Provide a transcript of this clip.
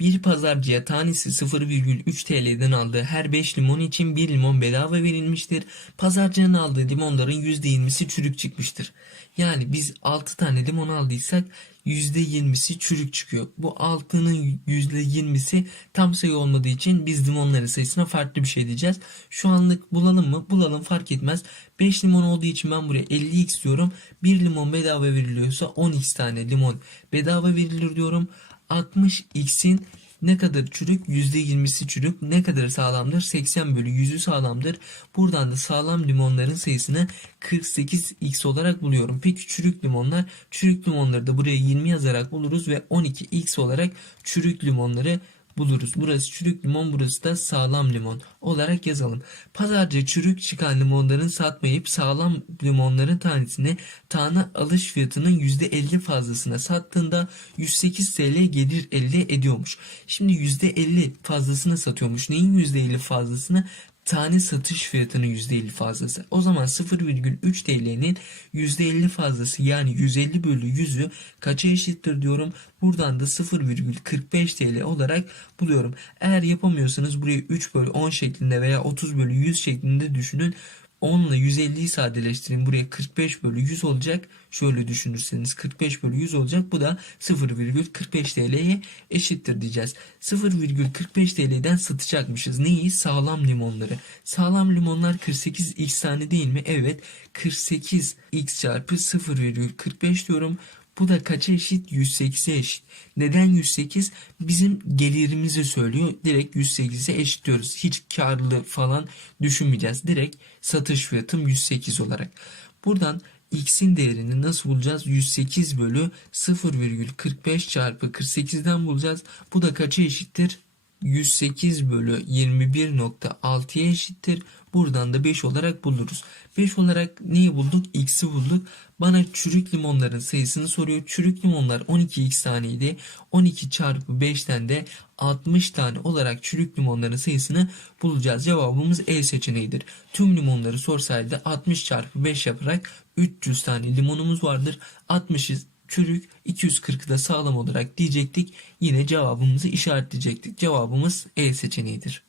Bir pazarcıya tanesi 0,3 TL'den aldığı her 5 limon için 1 limon bedava verilmiştir. Pazarcının aldığı limonların %20'si çürük çıkmıştır. Yani biz 6 tane limon aldıysak %20'si çürük çıkıyor. Bu 6'nın %20'si tam sayı olmadığı için biz limonların sayısına farklı bir şey diyeceğiz. Şu anlık bulalım mı? Bulalım fark etmez. 5 limon olduğu için ben buraya 50x diyorum. 1 limon bedava veriliyorsa 10x tane limon bedava verilir diyorum. 60x'in ne kadar çürük? %20'si çürük. Ne kadar sağlamdır? 80 bölü 100'ü sağlamdır. Buradan da sağlam limonların sayısını 48x olarak buluyorum. Peki çürük limonlar? Çürük limonları da buraya 20 yazarak buluruz ve 12x olarak çürük limonları buluruz. Burası çürük limon, burası da sağlam limon olarak yazalım. Pazarcı çürük çıkan limonların satmayıp sağlam limonların tanesini tane alış fiyatının %50 fazlasına sattığında 108 TL gelir elde ediyormuş. Şimdi %50 fazlasına satıyormuş. Neyin %50 fazlasını? Tane satış fiyatının %50 fazlası. O zaman 0,3 TL'nin %50 fazlası yani 150 bölü 100'ü kaça eşittir diyorum. Buradan da 0,45 TL olarak buluyorum. Eğer yapamıyorsanız burayı 3 bölü 10 şeklinde veya 30 bölü 100 şeklinde düşünün. 10 ile 150'yi sadeleştirin. Buraya 45 bölü 100 olacak. Şöyle düşünürseniz 45 bölü 100 olacak. Bu da 0,45 TL'ye eşittir diyeceğiz. 0,45 TL'den satacakmışız. Neyi? Sağlam limonları. Sağlam limonlar 48x tane değil mi? Evet. 48x çarpı 0,45 diyorum. Bu da kaça eşit? 108'e eşit. Neden 108? Bizim gelirimizi söylüyor. Direkt 108'e eşitliyoruz. Hiç karlı falan düşünmeyeceğiz. Direkt satış fiyatım 108 olarak. Buradan x'in değerini nasıl bulacağız? 108 bölü 0,45 çarpı 48'den bulacağız. Bu da kaça eşittir? 108 bölü 21.6'ya eşittir. Buradan da 5 olarak buluruz. 5 olarak neyi bulduk? X'i bulduk. Bana çürük limonların sayısını soruyor. Çürük limonlar 12x taneydi. 12 çarpı 5'ten de 60 tane olarak çürük limonların sayısını bulacağız. Cevabımız E seçeneğidir. Tüm limonları sorsaydı 60 çarpı 5 yaparak 300 tane limonumuz vardır. 60'ı çürük 240'ı da sağlam olarak diyecektik. Yine cevabımızı işaretleyecektik. Cevabımız E seçeneğidir.